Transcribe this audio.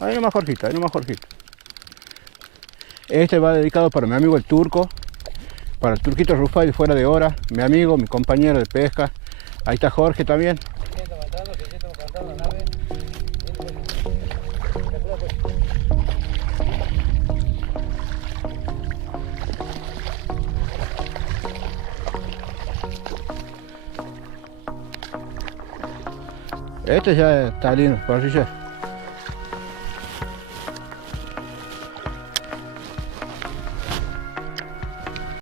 Ahí nomás Jorgito, ahí nomás Jorgito. Este va dedicado para mi amigo el Turco, para el Turquito Rufai fuera de hora, mi amigo, mi compañero de pesca. Ahí está Jorge también. Este ya está lindo, parrilla.